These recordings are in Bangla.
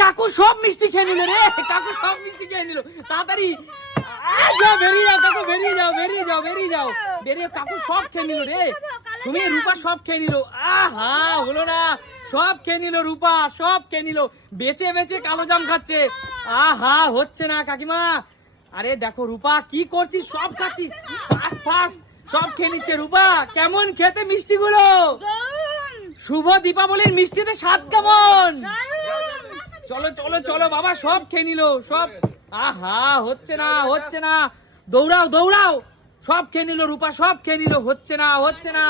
কাকু সব মিষ্টি খেয়ে নিল রে। কাকু সব মিষ্টি খেয়ে নিল। তাড়াতাড়ি। যাও, বেরিয়ে যাও কাকু বেরিয়ে যাও বেরিয়ে যাও বেরিয়ে যাও। বেরিয়ে কাকু সব খেয়ে নিল রে। তুমি রূপা সব খেয়ে নিল। আহা হলো না। সব খেয়ে নিল রূপা সব খেয়ে নিল। বেচে বেচে কালো জাম খাচ্ছে। আহা হচ্ছে না কাকিমা। আরে দেখো রূপা কি করছিস? সব খাচ্ছিস। Fast fast. সব খেয়ে নিচ্ছে রূপা। কেমন খেতে মিষ্টিগুলো? শুভ দীপাবলির মিষ্টিতে স্বাদ কেমন? চলো চলো চলো, বাবা, সব খেয়ে নিল, সব। আহা, হচ্ছে না হচ্ছে না। দৌড়াও দৌড়াও। সব খেয়ে নিল, রূপা, সব খেয়ে নিল, হচ্ছে না হচ্ছে না।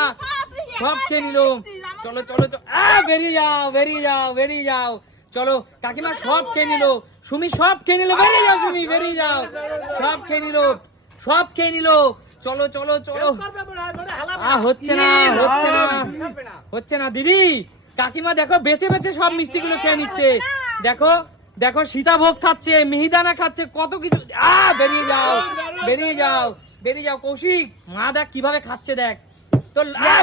সব খেয়ে নিল। চলো চলো বেরিয়ে যাও বেরিয়ে যাও বেরিয়ে যাও। চলো, কাকিমা সব খেয়ে নিল। সুমি সব খেয়ে নিল, বেরিয়ে যাও, সুমি, বেরিয়ে যাও। সব খেয়ে নিল, সব খেয়ে নিল। চলো চলো চলো। হচ্ছে না হচ্ছে না হচ্ছে না। দিদি, কাকিমা দেখো, বেছে বেছে সব মিষ্টিগুলো খেয়ে নিচ্ছে। দেখো দেখো সীতাভোগ খাচ্ছে মিহিদানা খাচ্ছে কত কিছু আ বেরিয়ে যাও বেরিয়ে যাও বেরিয়ে যাও। কৌশিক মা দেখ কীভাবে খাচ্ছে দেখ। তো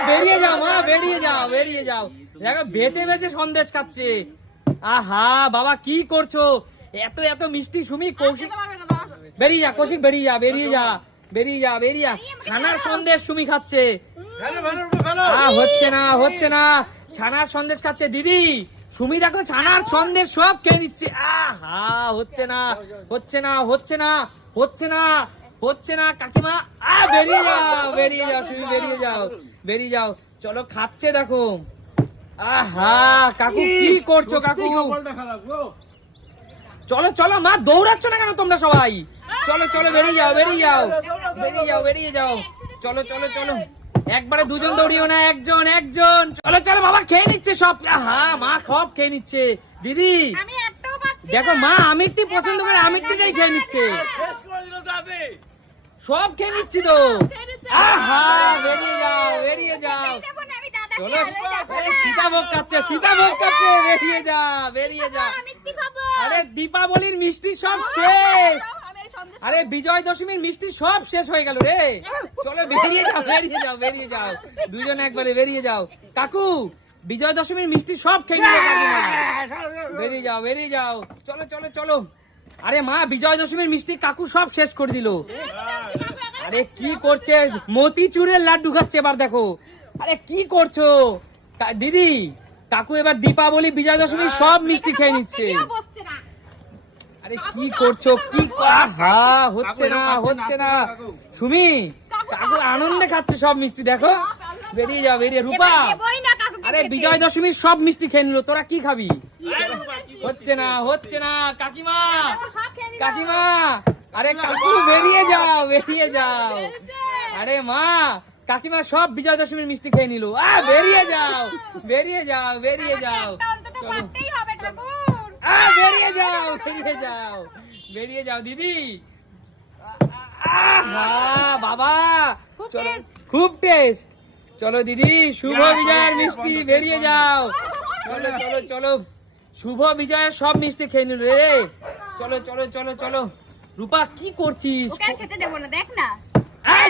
বেরিয়ে যাও মা বেরিয়ে যাও বেরিয়ে যাও। দেখো বেঁচে বেছে সন্দেশ খাচ্ছে। আহা বাবা কি করছ? এত এত মিষ্টি সুমি কৌশিক বেরিয়ে যা কৌশিক বেরিয়ে যা বেরিয়ে যা বেরিয়ে যা বেরিয়ে যা। ছানার সন্দেশ সুমি খাচ্ছে। হচ্ছে না হচ্ছে না। ছানার সন্দেশ খাচ্ছে। দিদি সুমি দেখো ছানার সন্দেশ সব খেয়ে নিচ্ছে। আহা হচ্ছে না হচ্ছে না হচ্ছে না হচ্ছে না হচ্ছে না কাকিমা। আ বেরিয়ে যাও বেরিয়ে যাও সুমি বেরিয়ে যাও বেরিয়ে যাও। চলো খাচ্ছে দেখো। আহা কাকু কি করছ কাকু? চলো চলো মা দৌড়াচ্ছ না কেন তোমরা সবাই? চলো চলো বেরিয়ে যাও বেরিয়ে যাও বেরিয়ে যাও বেরিয়ে যাও। চলো চলো চলো। একবারে দুজন দৌড়িও না একজন একজন। চলো চলো বাবা খেয়ে নিচ্ছে সব। হা মা সব খেয়ে নিচ্ছে। দিদি আমি একটাও পাচ্ছি দেখো। মা আমিরটি পছন্দ করে আমিরটিটাই খেয়ে নিচ্ছে। সব খেয়ে নিচ্ছি তো। আহা বেরিয়ে যাও বেরিয়ে যাও। এই দেবো না, আমি দাদাকে চলো। আলোয় যাব আরে না। সীতাভোগ খাচ্ছে সীতাভোগ খাচ্ছে বেরিয়ে যা বেরিয়ে যা। আমি মিথ্যি খাব। আরে দীপাবলির মিষ্টি সব শেষ। আরে বিজয় দশমীর মিষ্টি সব শেষ হয়ে গেল রে। চলো বেরিয়ে যাও বেরিয়ে যাও বেরিয়ে যাও। দুজন একবারে বেরিয়ে যাও। কাকু বিজয় দশমীর মিষ্টি সব খেয়ে বেরিয়ে যাও বেরিয়ে যাও। চলো চলো চলো। আরে মা বিজয় দশমীর মিষ্টি কাকু সব শেষ করে দিল। আরে কি করছে? মতিচুরের লাড্ডু খাচ্ছে এবার দেখো। আরে কি করছ? দিদি কাকু এবার দীপাবলি বিজয় দশমী সব মিষ্টি খেয়ে নিচ্ছে। আরে কি করছ? কি হা হচ্ছে না হচ্ছে না। সুমি কাকু আনন্দে খাচ্ছে সব মিষ্টি দেখো। বেরিয়ে যাও বেরিয়ে রূপা আরে বিজয় দশমীর সব মিষ্টি খেয়ে নিল তোরা কি খাবি? হচ্ছে না হচ্ছে না কাকিমা। সব কাকিমা আরে কাকু বেরিয়ে যাও বেরিয়ে যাও। আরে মা কাকিমা সব বিজয় দশমীর মিষ্টি খেয়ে নিল। আ বেরিয়ে যাও বেরিয়ে যাও বেরিয়ে যাও। চলো। বেরিয়ে যাও বেরিয়ে যাও বেরিয়ে যাও দিদি। বাবা খুব টেস্ট চলো দিদি শুভ বিজয়ের মিষ্টি বেরিয়ে যাও। চলো চলো চলো। শুভ বিজয়ের সব মিষ্টি খেয়ে নিল রে। চলো চলো চলো চলো। রূপা কি করছিস? খেতে দেবো না দেখ না।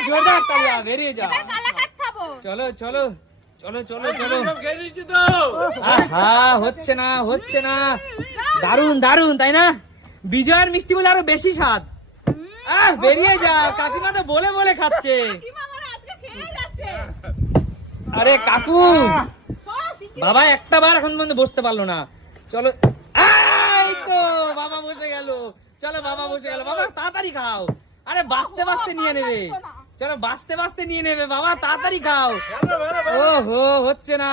জোরদার বেরিয়ে যাও। চলো চলো। চলো চলো চলো। আহা হচ্ছে না হচ্ছে না। দারুণ দারুণ তাই না? বিজয়ের মিষ্টি বলে আরও বেশি স্বাদ। আহ বেরিয়ে যা কাকিমা তো বলে বলে খাচ্ছে। কাকিমা আমার আজকে খেয়ে যাচ্ছে। আরে কাকু। বাবা একটা বার এখন পর্যন্ত বসতে পারল না। চলো। তো বাবা বসে গেল। চলো বাবা বসে গেল। বাবা তাড়াতাড়ি খাও। আরে বাঁচতে বাঁচতে নিয়ে নেবে। চলো বাঁচতে বাঁচতে নিয়ে নেবে বাবা তাড়াতাড়ি খাও। ও হো হচ্ছে না।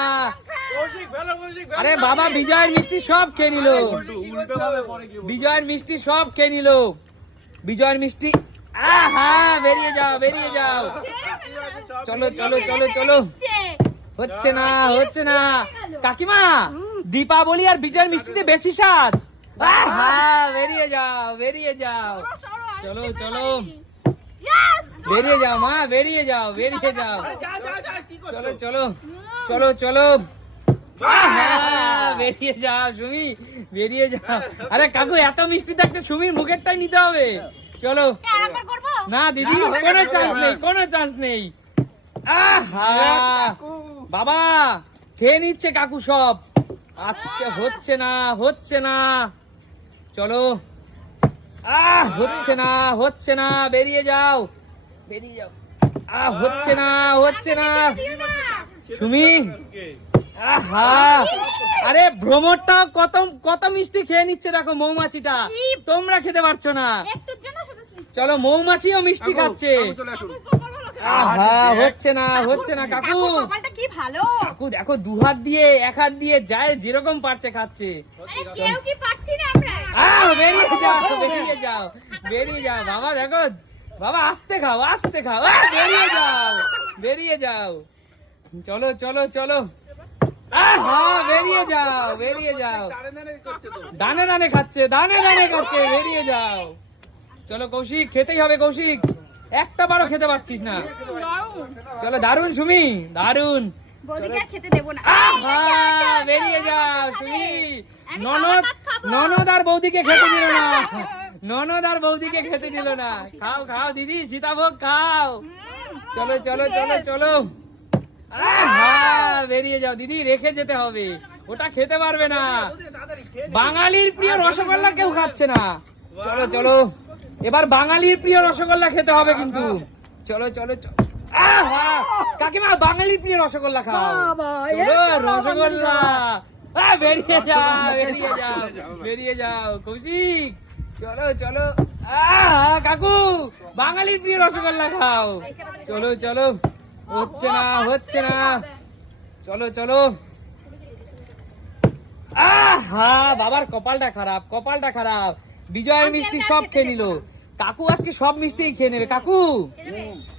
আরে বাবা বিজয়ের মিষ্টি সব খেয়ে নিল। বিজয়ের মিষ্টি সব খেয়ে নিল। বিজয়ের মিষ্টি আহা বেরিয়ে যাও বেরিয়ে যাও। চলো চলো চলো চলো। হচ্ছে না হচ্ছে না। কাকিমা দীপাবলি আর বিজয়ের মিষ্টিতে বেশি স্বাদ। আহা বেরিয়ে যাও বেরিয়ে যাও। চলো চলো। বেরিয়ে যাও মা বেরিয়ে যাও বেরিয়ে যাও। চলো চলো চলো চলো। বেরিয়ে যাও সুমি বেরিয়ে যাও। আরে কাকু এত মিষ্টি থাকতে সুমির মুখেরটাই নিতে হবে। চলো। না দিদি কোনো চান্স নেই কোনো চান্স নেই। আহা। বাবা খেয়ে নিচ্ছে কাকু সব। আচ্ছা হচ্ছে না হচ্ছে না। চলো। আহ হচ্ছে না হচ্ছে না বেরিয়ে যাও। বেরিয়ে যাও। আহ হচ্ছে না হচ্ছে না। তুমি? আহা! আরে ভ্রমরটা কত কত মিষ্টি খেয়ে নিচ্ছে দেখো মৌমাছিটা। তোমরা খেতে পারছ না। চলো মৌমাছিও মিষ্টি খাচ্ছে। চলে আসুন। আহা হচ্ছে না হচ্ছে না কাকু। কি ভালো? কাকু দেখো দু হাত দিয়ে এক হাত দিয়ে যায় যেরকম পারছে খাচ্ছে। কেউ কি পারছি না? যাও। বেরিয়ে যাও। বাবা দেখো বাবা আস্তে খাও আস্তে খাও। বেরিয়ে যাও বেরিয়ে যাও। চলো চলো চলো। আহা বেরিয়ে যাও বেরিয়ে যাও। দাঁড়ে দাঁড়ে করছে তো দানে দানে খাচ্ছে দানে দানে খাচ্ছে বেরিয়ে যাও। চলো কৌশিক খেতেই হবে কৌশিক। একটা বারও খেতে পারছিস না। চলো দারুণ সুমি দারুণ বৌদিকে খেতে দেবো না। বেরিয়ে যাও সুমি। ননদ ননদ আর বৌদিকে খেতে দিল না। ননদ আর বৌদিকে খেতে দিল না খাও খাও দিদি সীতাভোগ খাও চলো চলো চলো চলো বেরিয়ে যাও দিদি রেখে যেতে হবে ওটা খেতে পারবে না বাঙালির প্রিয় রসগোল্লা কেউ খাচ্ছে না চলো চলো এবার বাঙালির প্রিয় রসগোল্লা খেতে হবে কিন্তু চলো চলো চলো কাকিমা বাঙালির প্রিয় রসগোল্লা খাও রসগোল্লা বেরিয়ে যাও বেরিয়ে যাও বেরিয়ে যাও কৌশিক চলো চলো। কাকু বাঙালির প্রিয় রসগোল্লা খাও। চলো চলো। হচ্ছে না হচ্ছে না। চলো চলো। আহা বাবার কপালটা খারাপ কপালটা খারাপ। বিজয়ের মিষ্টি সব খেয়ে নিল। কাকু আজকে সব মিষ্টি খেয়ে নেবে। কাকু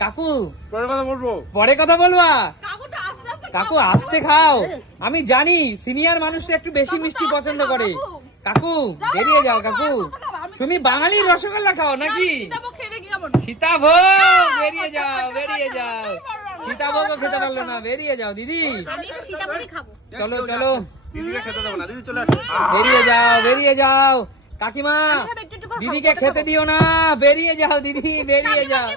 কাকু। পরে কথা বলব। পরে কথা বলবা? কাকুটা আস্তে আস্তে কাকু আস্তে খাও। আমি জানি সিনিয়র মানুষরা একটু বেশি মিষ্টি পছন্দ করে। কাকু বেরিয়ে যাও কাকু তুমি বাঙালির রসগোল্লা খাও নাকি খেতে সীতাভোগ বেরিয়ে যাও বেরিয়ে যাও সীতাভোগও খেতে পারল না বেরিয়ে যাও দিদি চলো চলো বেরিয়ে যাও বেরিয়ে যাও কাকিমা দিদিকে খেতে দিও না বেরিয়ে যাও দিদি বেরিয়ে যাও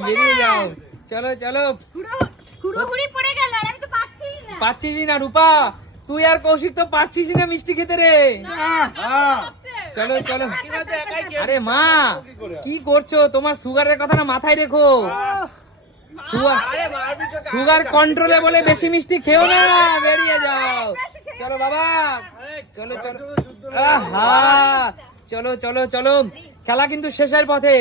বেরিয়ে যাও চলো চলো পারছিস না রূপা তুই আর কৌশিক তো পারছিস না মিষ্টি খেতে রে হ্যাঁ চলো চলো আরে মা কি করছ তোমার সুগারের কথা না মাথায় রেখো সুগার কন্ট্রোলে বলে বেশি মিষ্টি খেও না বেরিয়ে যাও চলো বাবা চলো চলো চলো চলো চলো খেলা কিন্তু শেষের পথে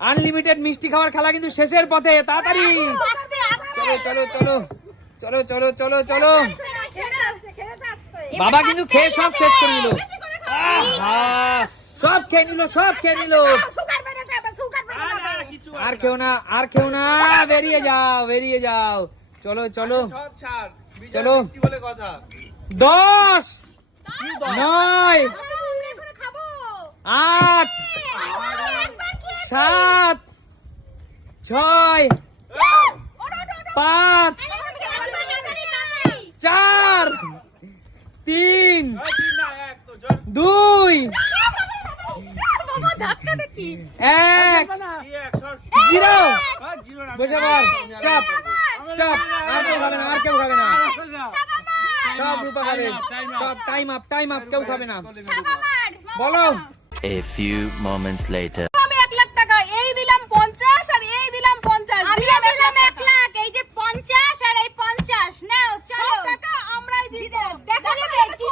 আনলিমিটেড মিষ্টি খাওয়ার খেলা কিন্তু শেষের পথে তাড়াতাড়ি চলো চলো চলো চলো চলো চলো চলো বাবা কিন্তু খেয়ে সব শেষ করে নিল সব খেয়ে নিল সব খেয়ে নিল। আর কেউ না আর কেউ না বেরিয়ে যাও বেরিয়ে যাও। চলো চলো। সব ছাড় চলো। দশ নয় আট সাত ছয় পাঁচ চার তিন দুই এক জিরো। বসে পড় স্টপ। স্টপ। আর কেউ খাবে না আর কেউ খাবে না। সব রূপা খাবে। সব টাইম আপ টাইম আপ কেউ খাবে না। বলো। A few moments later. আমি এক লাখ টাকা এই দিলাম পঞ্চাশ আর এই দিলাম পঞ্চাশ দিলাম এক লাখ এই যে পঞ্চাশ আর এই পঞ্চাশ নাও চলো টাকা আমরাই দিব দেখা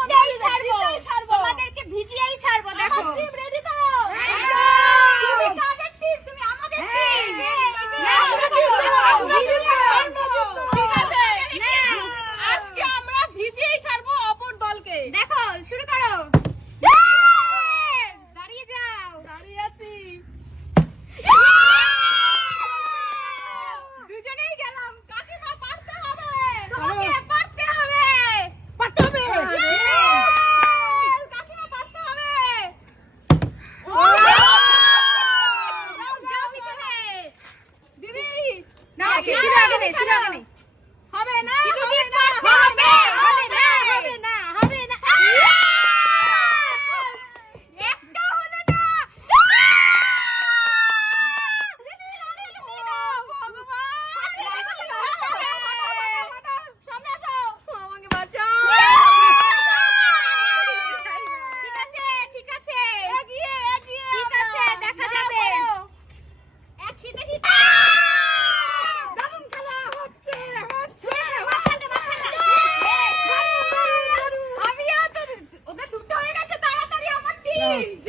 Hey!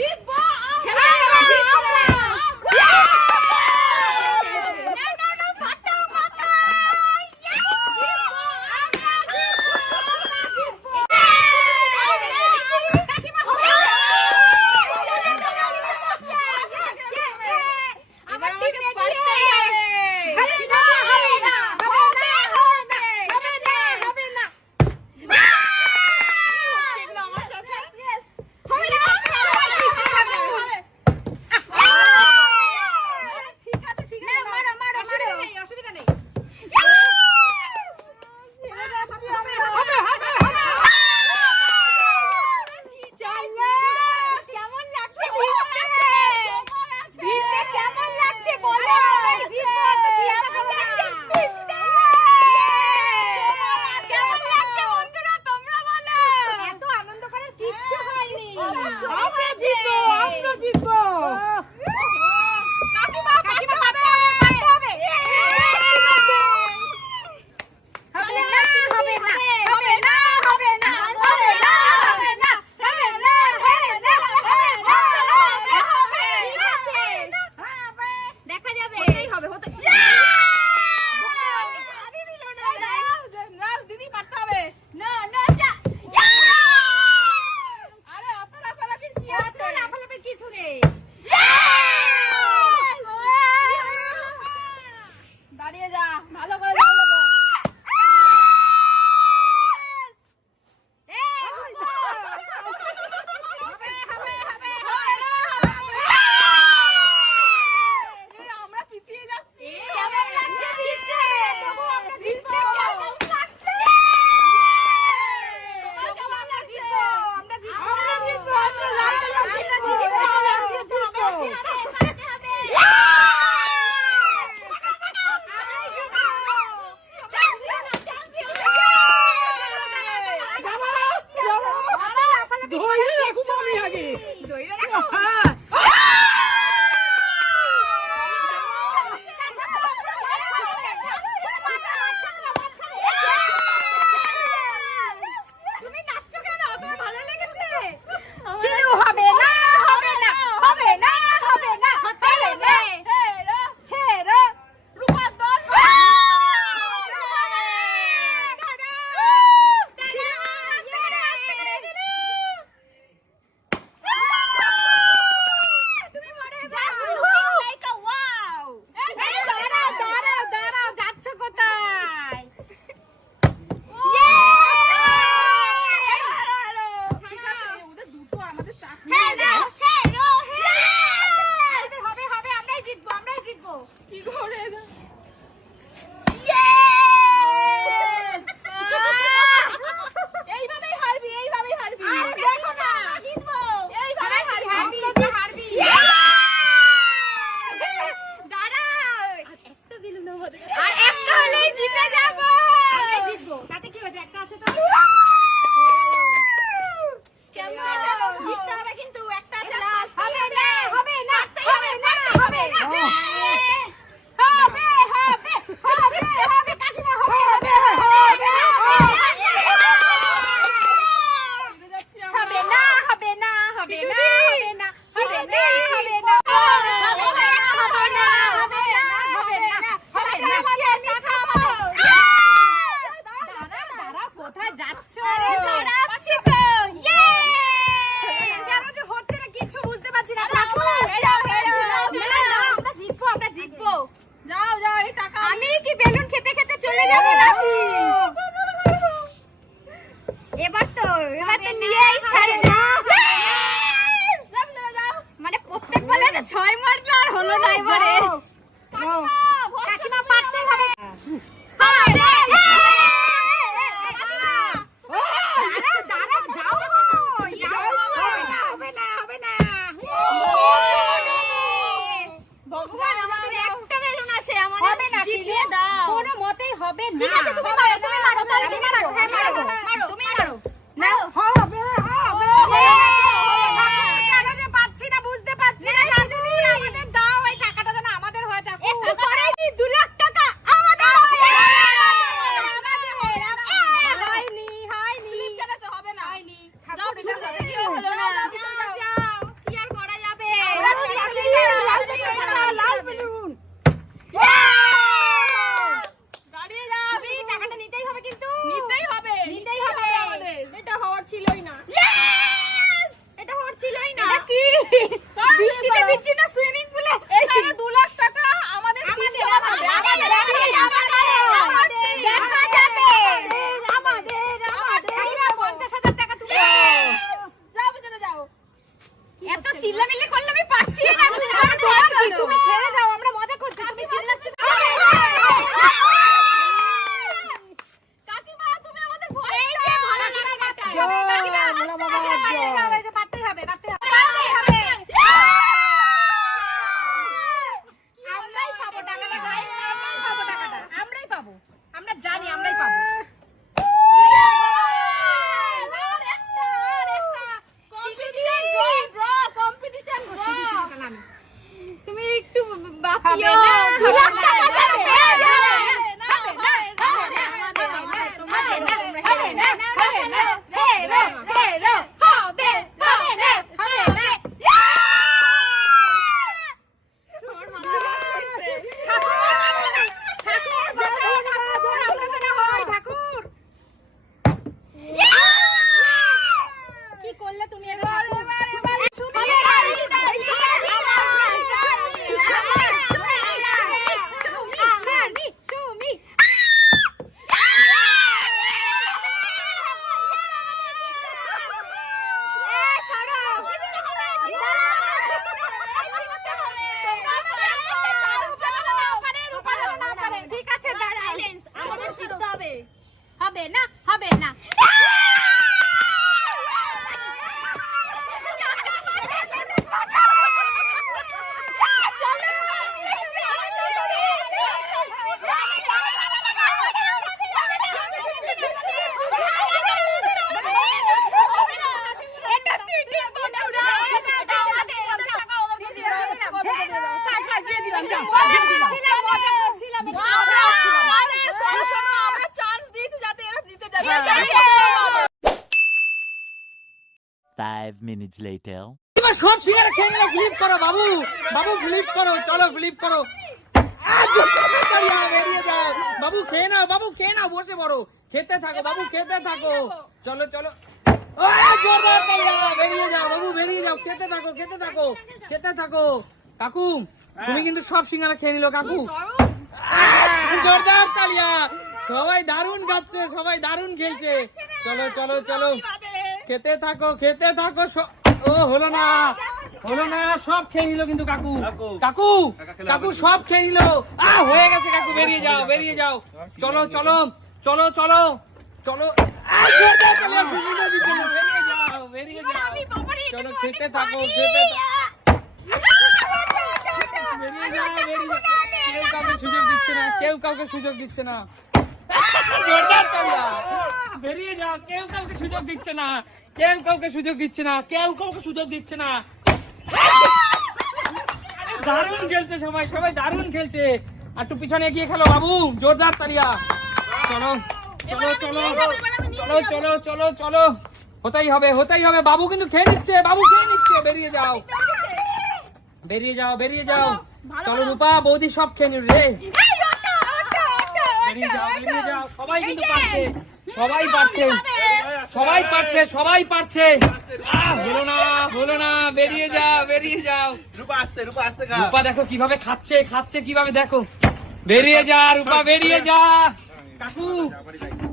Minutes later. এবার সব সিঙ্গারা খেয়ে নিল ফ্লিপ করো বাবু। বাবু ফ্লিপ করো চলো ফ্লিপ করো। বাবু খেয়ে নাও বাবু খেয়ে নাও বসে পড়ো। খেতে থাকো বাবু খেতে থাকো। চলো চলো। আহ, জোরদার তালিয়া, বেরিয়ে যাও বাবু বেরিয়ে যাও। খেতে থাকো খেতে থাকো খেতে থাকো। কাকু তুমি কিন্তু সব সিঙ্গারা খেয়ে নিলো কাকু। জোরদার সবাই দারুণ খাচ্ছে সবাই দারুণ খেলছে। চলো চলো চলো। খেতে থাকো খেতে থাকো ও হলো না। হলো না সব খেয়ে নিল কিন্তু কাকু। কাকু। কাকু। সব খেয়ে নিল। আ হয়ে গেছে কাকু বেরিয়ে যাও বেরিয়ে যাও। চলো চলো চলো চলো চলো। বেরিয়ে যাও চলো খেতে থাকো খেতে বেরিয়ে যাও কেউ কাউকে সুযোগ দিচ্ছে না কেউ কাউকে সুযোগ দিচ্ছে না। বেরিয়ে যাও কেউ কাউকে সুযোগ দিচ্ছে না। কেউ কাউকে সুযোগ দিচ্ছে না কেউ কাউকে সুযোগ দিচ্ছে না। দারুণ খেলছে সবাই সবাই দারুণ খেলছে। আর একটু পিছনে এগিয়ে খেলো বাবু জোরদার তালিয়া চলো চলো চলো চলো চলো চলো চলো। হতেই হবে হতেই হবে। বাবু কিন্তু খেয়ে নিচ্ছে বাবু খেয়ে নিচ্ছে। বেরিয়ে যাও। বেরিয়ে যাও বেরিয়ে যাও। চলো রূপা বৌদি সব খেয়ে নিল রে। বেরিয়ে যাও বেরিয়ে যাও। সবাই কিন্তু পারছে সবাই পারছে। সবাই পারছে সবাই পারছে। আহ, হলো না হলো না বেরিয়ে যাও বেরিয়ে যাও। রূপা আসতে রূপা আসতে রূপা দেখো কীভাবে খাচ্ছে খাচ্ছে কীভাবে দেখো। বেরিয়ে যা রূপা বেরিয়ে যা। কাকু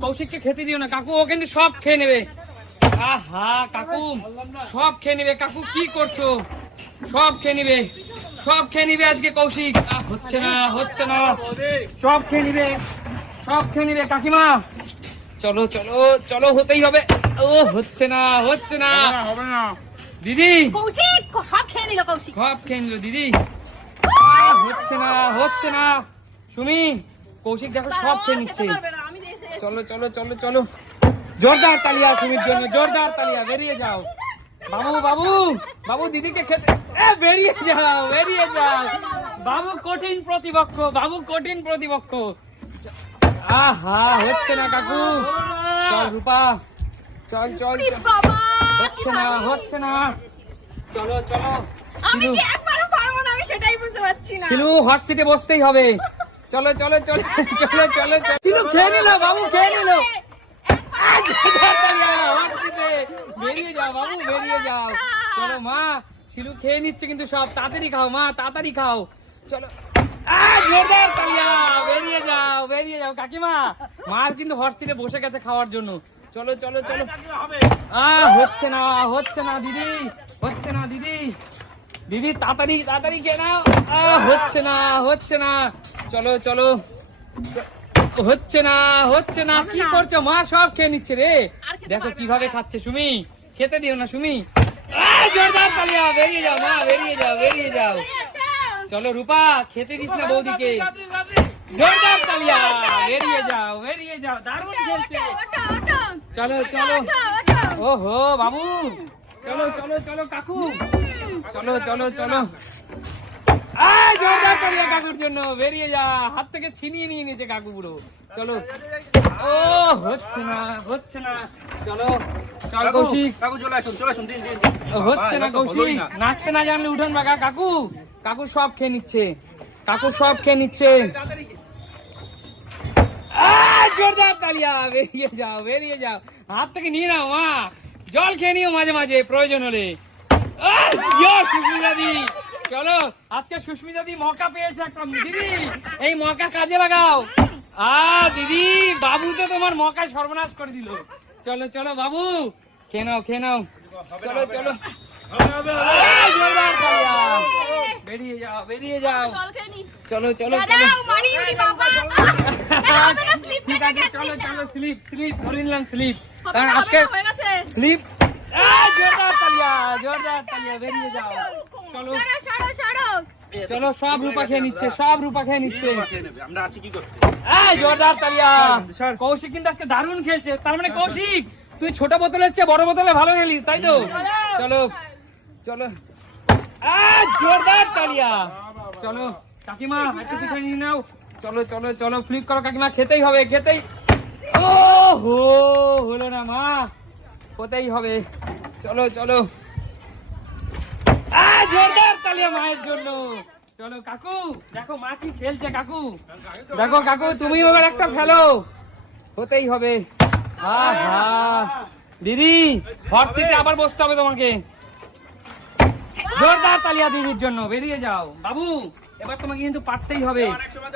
কৌশিককে খেতে দিও না। কাকু ও কিন্তু সব খেয়ে নেবে। আহা কাকু সব খেয়ে নেবে। কাকু কি করছ? সব খেয়ে নিবে। সব খেয়ে নিবে আজকে কৌশিক। হচ্ছে না হচ্ছে না। সব খেয়ে নিবে। সব খেয়ে নিবে। কাকিমা চলো চলো চলো হতেই হবে। ও হচ্ছে না হচ্ছে না। হবে না দিদি! কৌশিক সব খেয়ে নিল কৌশিক। সব খেয়ে নিল দিদি। হচ্ছে না হচ্ছে না। সুমি কৌশিক দেখো সব খেয়ে নিচ্ছে। চলো চলো চলো চলো। জোরদার তালিয়া সুমির জন্য জোরদার তালিয়া বেরিয়ে যাও। বাবু বাবু বাবু দিদিকে খেতে এ, বেরিয়ে যাও বেরিয়ে যাও। বাবু কঠিন প্রতিপক্ষ বাবু কঠিন প্রতিপক্ষ। আহা হচ্ছে না কাকু। চল রূপা চল চল। হচ্ছে না হচ্ছে না। চলো চলো। আমি কি একবারও পারব না আমি সেটাই বুঝতে পারছি না। শিলু হট সিটে বসতেই হবে। চলো চলো চলো চলো চলো শিলু খেয়ে নিল বাবু খেয়ে নিল। বেরিয়ে যাও বাবু বেরিয়ে যাও। চলো মা শিলু খেয়ে নিচ্ছে কিন্তু সব। তাড়াতাড়ি খাও মা তাড়াতাড়ি খাও। চলো। জোরদার তালিয়া বেরিয়ে যাও বেরিয়ে যাও কাকিমা। মা কিন্তু হর্সিতে বসে গেছে খাওয়ার জন্য। চলো চলো চলো। আহ হচ্ছে না হচ্ছে না দিদি হচ্ছে না দিদি। দিদি তাড়াতাড়ি তাড়াতাড়ি খেয়ে নাও। হচ্ছে না হচ্ছে না। চলো চলো। হচ্ছে না হচ্ছে না কি করছ? মা সব খেয়ে নিচ্ছে রে। দেখো কীভাবে খাচ্ছে সুমি। খেতে দিও না সুমি। জোরদার তালিয়া বেরিয়ে যাও মা বেরিয়ে যাও বেরিয়ে যাও। চলো রূপা খেতে দিস না বৌদিকে। জোরদার তালিয়া বেরিয়ে যাও বেরিয়ে যাও দারুণ খেলছে। চলো চলো। ওহো বাবু। চলো চলো চলো কাকু। চলো চলো চলো। আয়, জোরদার তালিয়া কাকুর জন্য বেরিয়ে যা। হাত থেকে ছিনিয়ে নিয়ে নিয়েছে কাকু পুরো। চলো। ও হচ্ছে না হচ্ছে না। চলো চল কৌশিক। কাকু চলে আসুন চলে আসুন দিন দিন দিন। হচ্ছে না কৌশিক। নাচতে না জানলে উঠোন বাগা কাকু। কাকু সব খেয়ে নিচ্ছে। কাকু সব খেয়ে নিচ্ছে। জোরদার তালিয়া বেরিয়ে যাও বেরিয়ে যাও। হাত থেকে নিয়ে নাও মা। জল খেয়ে নিও মাঝে মাঝে প্রয়োজন হলে। চলো আজকে মকা পেয়েছে একটা দিদি এই মকা কাজে লাগাও। আ দিদি বাবু তো তোমার মকা সর্বনাশ করে দিল। চলো চলো বাবু। খেয়ে নাও খেয়ে নাও। চলো চলো। বেরিয়ে যাও। চলো চলো চলো। চলো চলো স্লিপ স্লিপ ধরে নিলাম স্লিপ কারণ আজকে স্লিপ জোরদার তালিয়া জোরদার তালিয়া বেরিয়ে যাও। চলো। চলো সব রূপা খেয়ে নিচ্ছে সব রূপা খেয়ে নিচ্ছে। আমরা আছি কি করতে? এই জোরদার তালিয়া। কৌশিক কিন্তু আজকে দারুণ খেলছে তার মানে কৌশিক তুই ছোট বোতলের চেয়ে বড় বোতলে ভালো খেলিস তাই তো? চলো। চলো আহ, জোরদার তালিয়া। চলো, কাকিমা, একটু পিছনে নিয়ে নাও। চলো চলো চলো ফ্লিপ করো কাকিমা, খেতেই হবে, খেতেই ও হো হলো না মা হতেই হবে। চলো চলো। মায়ের জন্য। চলো, কাকু, দেখো মা কি খেলছে, কাকু। দেখো, কাকু তুমি একটা ফেলো হতেই হবে। দিদি আবার বসতে হবে তোমাকে। জোরদার তালিয়া দিদির জন্য বেরিয়ে যাও। বাবু এবার তোমাকে কিন্তু পারতেই হবে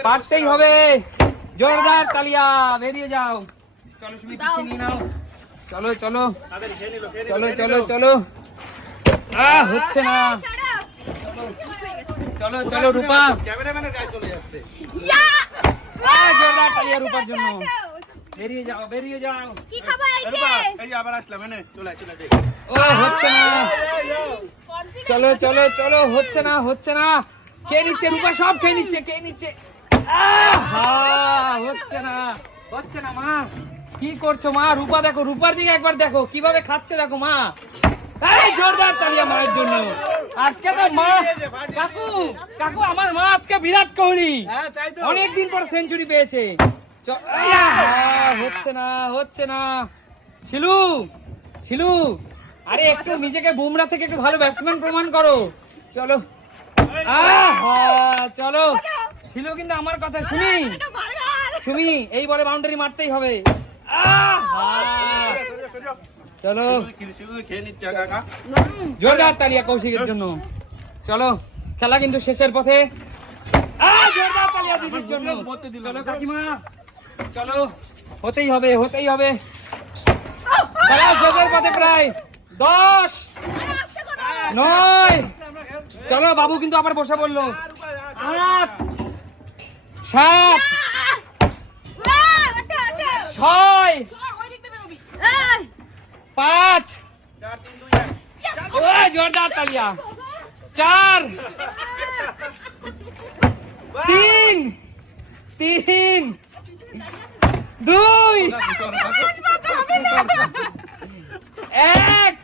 পারতেই হবে। জোরদার তালিয়া বেরিয়ে যাও। চলো তুমি পিছিয়ে নিয়ে নাও। চলো চলো। চলো চলো চলো। আহ হচ্ছে না। চলো চলো রূপা। ক্যামেরাম্যানের গায়ে চলে যাচ্ছে। জোরদার তালিয়া রূপার জন্য। বেরিয়ে যাও বেরিয়ে যাও। কি খাব এই রূপা, যে এই যে আবার আসলাম এনে চলে চলে দেখ। ও হচ্ছে না। চলো চলো চলো হচ্ছে না হচ্ছে না। খেয়ে নিচ্ছে? রূপা সব খেয়ে নিচ্ছে খেয়ে নিচ্ছে? হচ্ছে না হচ্ছে না মা। কি করছ মা? রূপা দেখো রূপার দিকে একবার দেখো। কীভাবে খাচ্ছে দেখো মা। এই জোরদার তালিয়া মায়ের জন্য। আজকে তো মা কাকু কাকু আমার মা আজকে বিরাট কোহলি। হ্যাঁ তাই তো। অনেকদিন পর সেঞ্চুরি পেয়েছে। হচ্ছে না হচ্ছে না। শিলু শিলু, আরে একটু নিজেকে বুমরা থেকে একটু ভালো ব্যাটসম্যান প্রমাণ করো। চলো। চলো। শিলু কিন্তু আমার কথা শুনি। শুনি এই বলে বাউন্ডারি মারতেই হবে। চলো। জোরদার তালিয়া কৌশিকের জন্য। চলো। খেলা কিন্তু শেষের পথে। জোরদার তালিয়া দিদির জন্য। কাকিমা। চলো, হতেই হবে হতেই হবে। শেষের পথে প্রায় দশ, নয়। চলো, বাবু কিন্তু আবার বসে পড়ল। আট, সাত, ছয়, পাঁচ। ওই জোরদার তালিয়া। চার, তিন তিন। দুই। এক।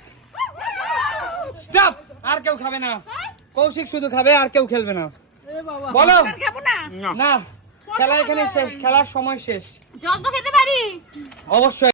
স্টপ আর কেউ খাবে না। কৌশিক শুধু খাবে আর কেউ খেলবে না। বলো। না। না খেলা এখানে শেষ খেলার সময় শেষ। জল তো খেতে পারি। অবশ্যই।